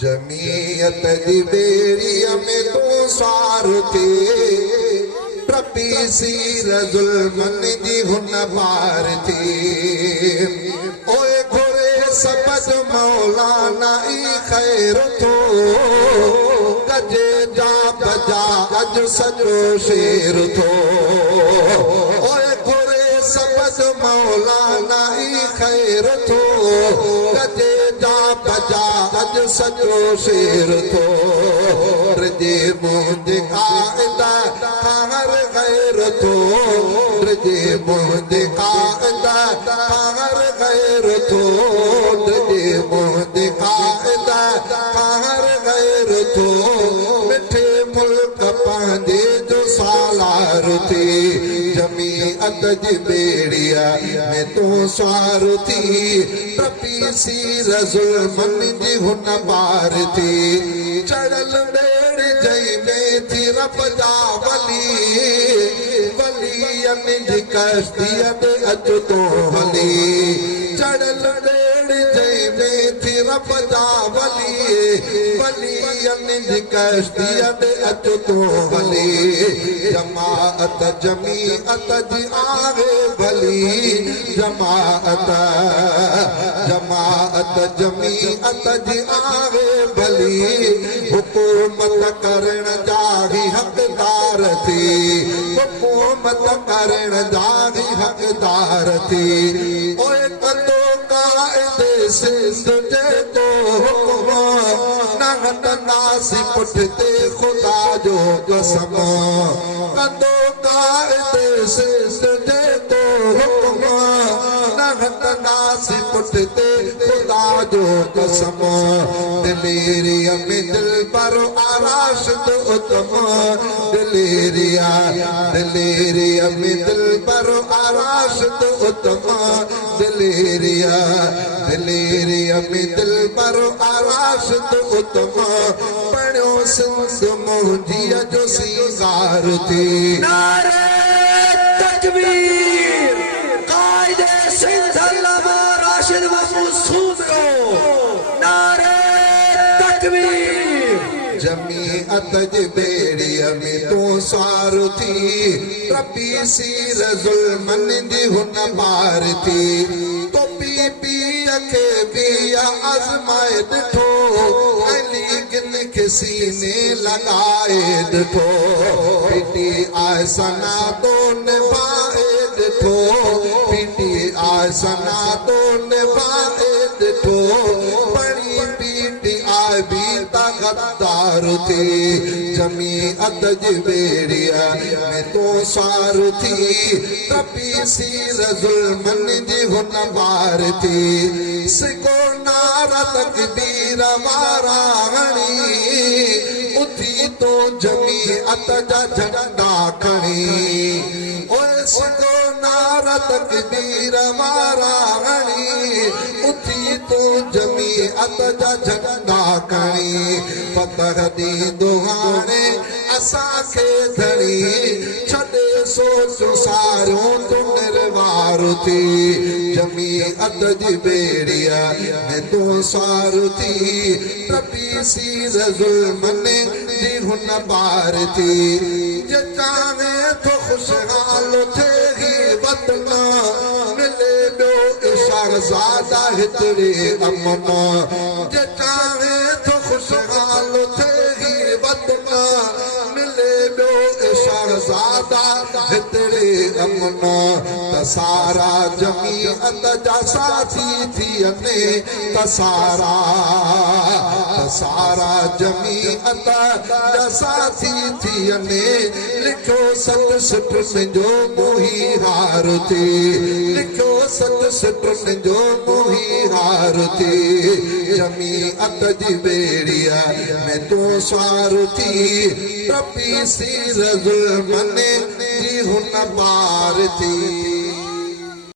जमीयत दी बेड़िया में तू सार थे प्रपी सीर जुल्मन जी हुन पार थी ओए घोरे सबद मौलाना ई खैर थो गजे जा बजा अज सजो शेर थो ओए घोरे सबद मौलाना ई खैर थो गजे जा बजा अज सजो शेर थो रजे मुंहिंजे काइदा हर गैर थो रजे मुंहिंजे काइदा हर गैर थो रजे मुंहिंजे काइदा हर गैर थो मिठे मुल्क पंहिंजे जो सालार थी जमीयत जी बेड़िया में तू स्वार थी प्रपी सीर जुल्मन जी हुन पार थी चढ़ल बेड़ जई में थी रब जा वलियन जी कश्तियत अच तो हली चढ़ल बेड़ जई में थी रब जा वलियन जी कश्तियत अच तो हली जमाअत जमीयत जी आवे भली जमाअत जमीयत जी आवे भली हुकूमत करण जा ही हकदार थी हुकूमत करण जा ही हकदार थी ओए कंदो कायदे सिंध जे तो हुक्म न हटंदासी पुठिते खुदा जो कसम कंदो कायदे सिंध जे तो हुक्म न हटंदासी पुठिते खुदा जो कसम दिलेरिया में दिल पर आराश तो उत्तम दिलेरिया में दिल पर आराश तो उत्तम दिलेरिया में दिल पर आराश तो उत्तम पढ़ो सिंध मोहजिया जो सिंगार थी नारे तकबीर कायदे सिंध अल्लामा राशिद महमूद सूमरो नारे तकबीर जमीयत जी बेड़िया में तू सार थी प्रपी सीर जुल्मन जी हुन पार थी तो पी पी के बिया आजमाए ॾिठो लीगिन के सीने लगाए ॾिठो पीटी आए सना तो निभाए ॾिठो पीटी आए सना तो निभाए ॾिठो बड़ी पीटी आए भी गद्दार थी जमीयत जी बेड़िया में तो सार थी प्रपी सीर जुल्मन जी हुन पार थी सिको नारा तकबीर वारा हणी उथी तो जमीयत जा झंडा खणी ओए सिको नारा तकबीर वारा हणी उथी तो जमीयत जा झंडा खणी फतह दी दुहाने असांखे धणी छॾे सोच सारियों तू निर्वार थी जमीयत जी बेड़िया में तू सार थी प्रपी सीर जुल्मन जी हुन पार थी जे चाहे तो खुशहाल थे ही वतन मिले ॿियो शहज़ादा हितरे अमन जे चाहे तो खुशहाल थे ही वतन मिले ॿियो शहज़ादा हितरे अमन त सारा जमीयत जा साथी थी वञे त सारा जमीयत जा साथी थी वञे लिखो सत सुठ मुंहिंजो मोही हार थी लिखो सत सुठ मुंहिंजो मोही हार थी जमीयत जी बेड़िया में तू स्वार थी प्रपी सीर जुल्मन जी हुन पार थी।